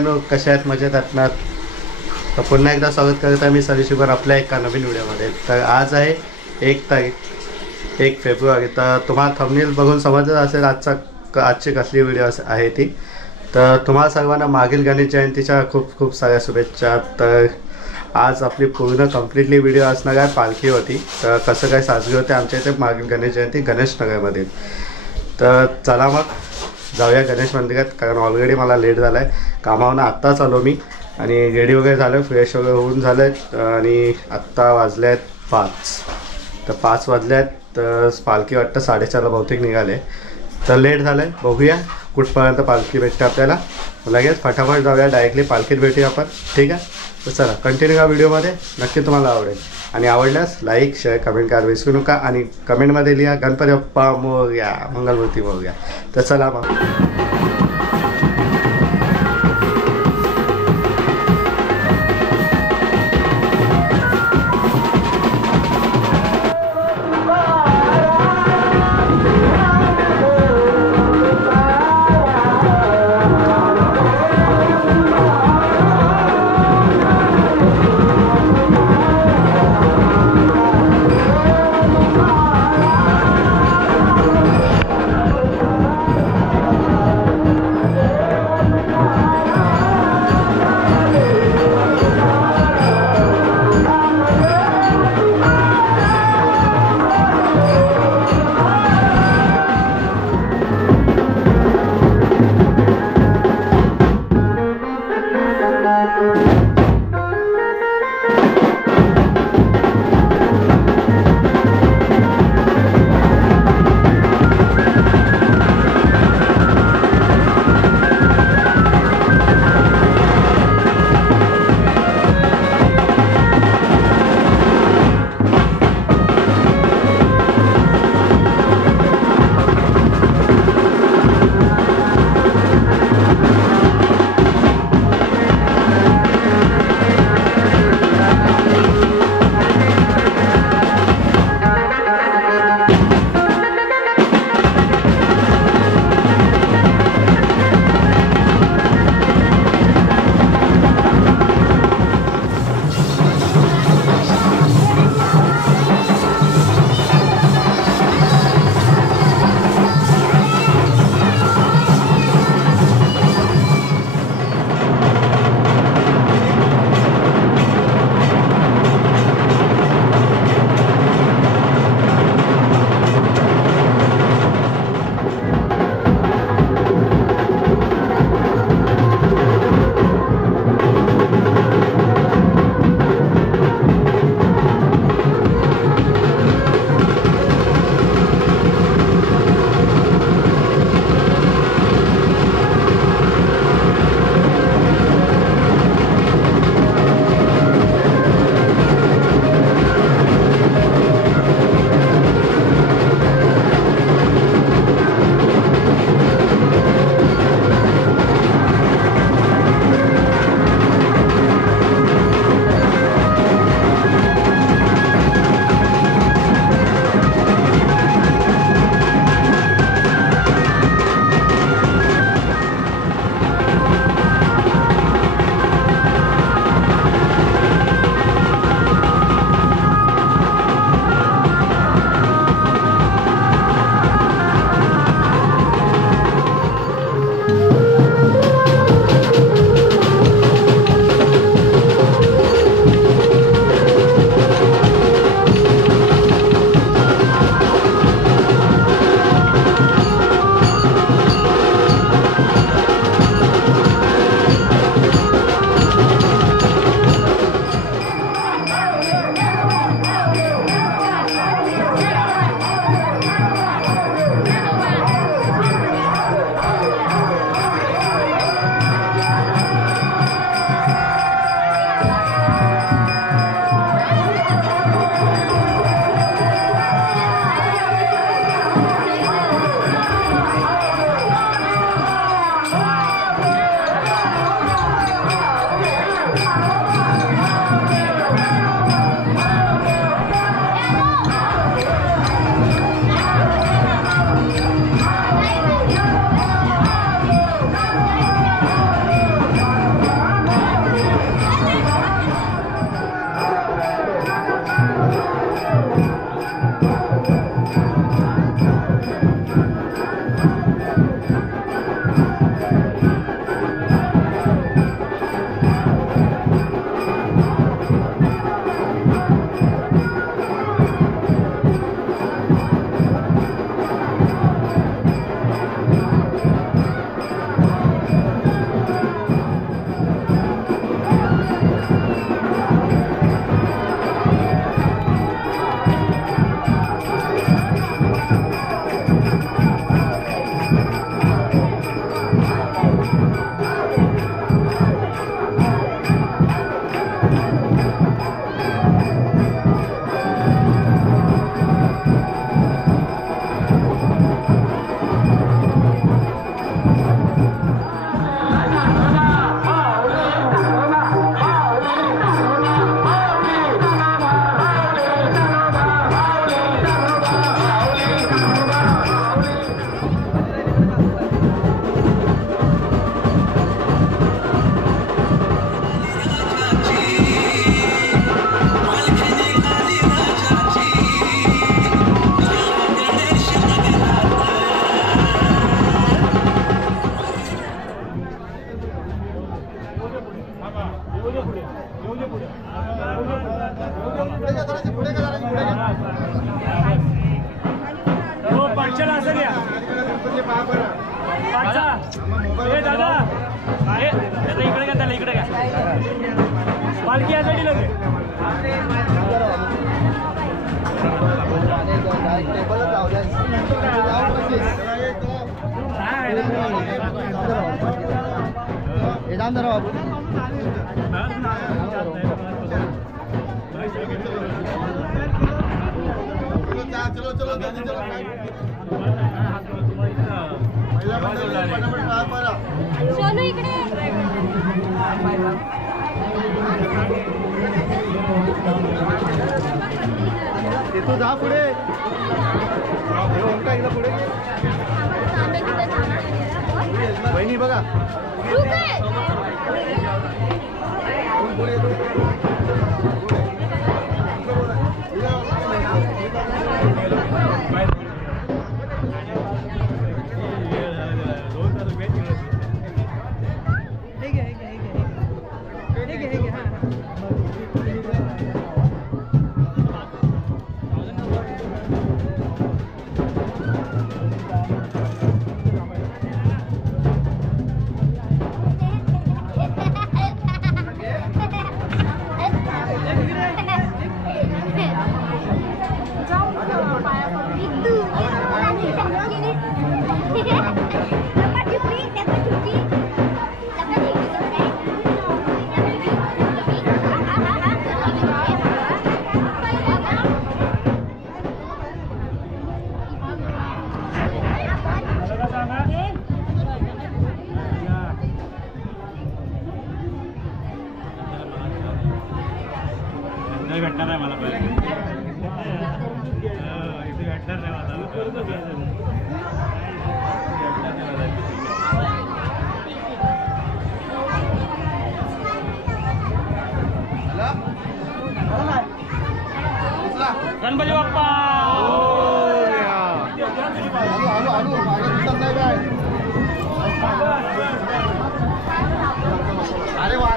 मित्रांनो, कशा आहेत? मजेत आहेत ना? तर पुन्हा एकदा स्वागत करत आहे मी सरीशिवर आपल्या एका नवीन व्हिडिओमध्ये. तर आज आहे 1 फेब्रुवारी. तर तुम्हाला थंबनेल बघून समजत असेल आजची कसली व्हिडिओ आहे ती. तर तुम्हाला सर्वांना मागील गणेश जयंतीच्या खूप खूप साऱ्या शुभेच्छा. तर आज आपली पूर्ण कम्प्लिटली व्हिडिओ असणार आहे. पालखी होती तर कसं काय साजरी होते आमच्या इथे मागील गणेश जयंती गणेशनगरमध्ये. तर चला मग जाऊया गणेश मंदिरात, कारण ऑलरेडी मला लेट झाला आहे. कामावरून आत्ताच आलो मी आणि रेडी वगैरे झालं, फ्रेश वगैरे होऊन झालं आहे. आणि आत्ता वाजले आहेत 5. तर 5 वाजले आहेत. तर पालखी वाटतं 4:30ला बहुतेक निघाले. तर लेट झालं आहे, बघूया कुठपर्यंत पालखी भेटते आपल्याला. लगेच फटाफट जाऊया, डायरेक्टली पालखीत भेटूया आपण. ठीक आहे, तर चला कंटिन्यू या व्हिडिओमध्ये. नक्की तुम्हाला आवडेल आणि आवडल्यास लाईक शेअर कमेंट करायला विसरू नका. आणि कमेंटमध्ये लिहा गणपती बाप्पा मोरया, मंगलमूर्ती मोरया. तर चला मग. पाचशेला असं घ्या पाचशा हे दादा इकडे घ्या त्याला इकडे घ्या पालखी यासाठी लगे चलो चलो सोनू इकडे तिथून जा पुढे ओंका इकडे पुढे बहिणी बघा भेटणार आहे मला इथे भेटणार नाही मला गणपती बाप्पा अरे वा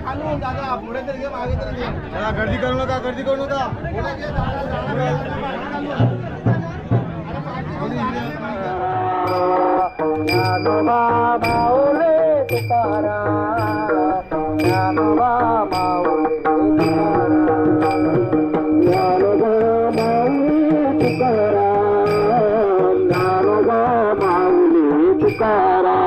खालून दादा पुढे तरी घे मागे तरी घे गर्दी करू नका गर्दी करू नका ज्ञानोबा माऊली तुकाराम ज्ञानोबा माऊली ज्ञानोबा माऊली तुकाराम ज्ञानोबा माऊली तुकाराम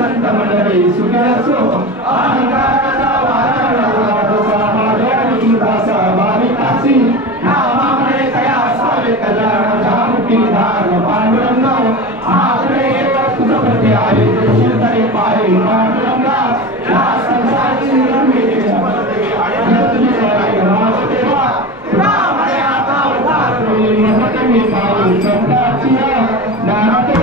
संत मंडळी सुखी अहंकाराचा वारी नामामुळे कया सावे कल्याणाच्या मुक्ती धारण पांडुरंग आपले तुझ प्रति आले तरी पाहे पांडुरंगा या संसाराची रंगीत देवा रामाने आता उभार मी पाहू संताची नाथ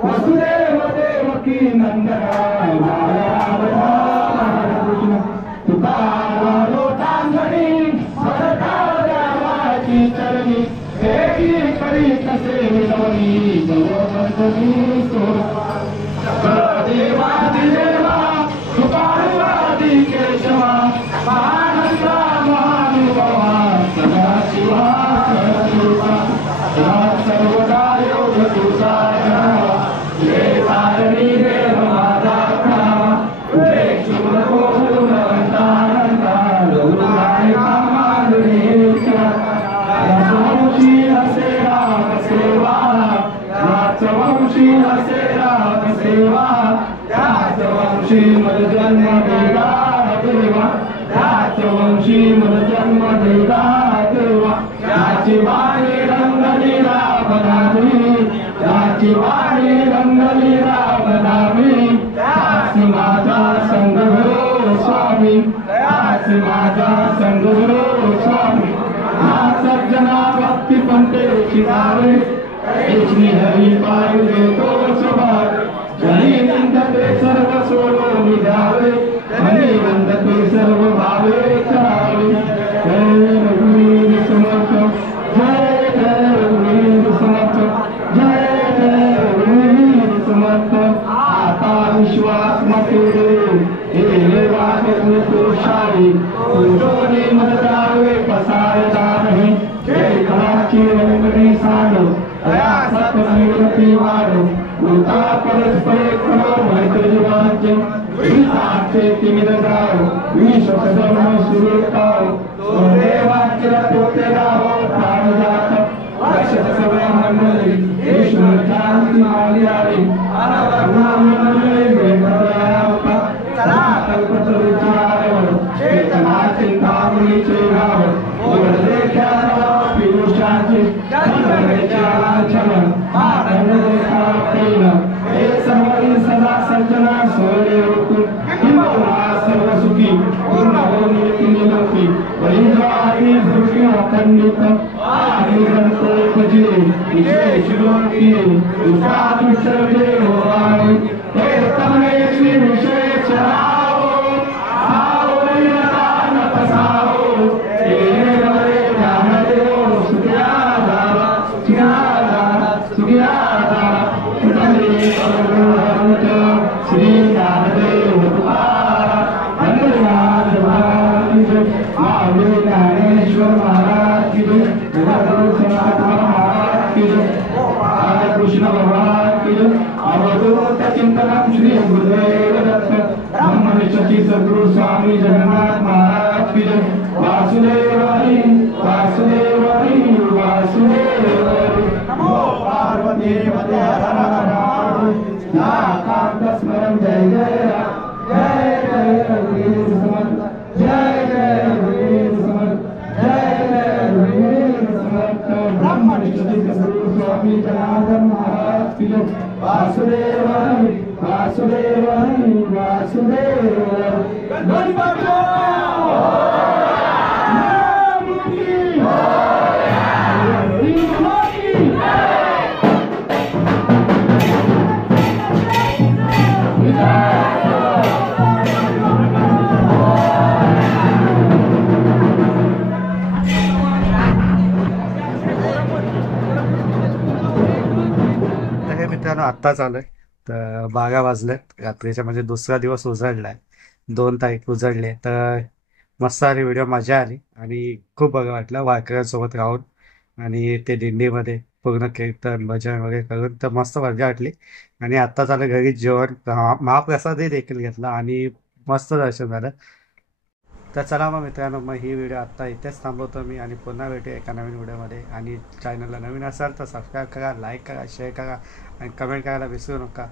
वसुदेव देवकी नंदना लोटांगणी देवाची चरणी एकी करी कसे मिळवणी भगवंतनी देवादी देवा कृपाळुवादी केशवा महानंदा महानुभावा सदाशिवा सर्वदा योग तुझा हे तारणी देव माझा वंशी मद जन्म देगा देवा वंशी मद जन्म देगा देवा याची वाणी रंगली रामनामी याची वाणी रंगली रामनामी त्यास माझा संग हो स्वामी त्यास माझा संग हो स्वामी हा सज्जना भक्ती पंथे शिवावे एचनी हरी पायू देतो स्वभाव जनी नंदते सर्व सोडो निधावे मनी नंदते सर्व भावे करावे जय रघुवीर समर्थ जय जय रघुवीर समर्थ जय जय रघुवीर समर्थ आता विश्वास मते हे वागे तो शाही तुझोने मददावे पसायता नहीं जय कलाची रंगणी सांडो दया सत्य वाढो परस्पर करो मैत्री राज्य मित्रांनो आत्ताच आलोय तर 12 वाजलेत रात्रीच्या, म्हणजे दुसरा दिवस उजळलाय, 2 तारीख उजळले. तर मस्त आली व्हिडिओ, मजा आली आणि खूप बरं वाटलं वारकऱ्यांसोबत राहून आणि ते दिंडीमध्ये पूर्ण कीर्तन भजन वगैरे करून तर मस्त मजा वाटली. आणि आत्ताच आलं घरी, जेवण महाप्रसादही देखील घेतला आणि मस्त दर्शन झालं. तर चला मग मित्रांनो, मग ही व्हिडिओ आत्ता इथेच थांबवतो मी आणि पुन्हा भेटू एका नवीन व्हिडिओमध्ये. आणि चॅनलला नवीन असाल तर सबस्क्राईब करा, लाईक करा, शेअर करा आणि कमेंट करायला विसरू नका.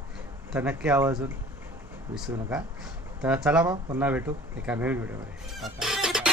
तर नक्की आवर्जून विसरू नका. तर चला मग पुन्हा भेटू एका नवीन व्हिडिओमध्ये.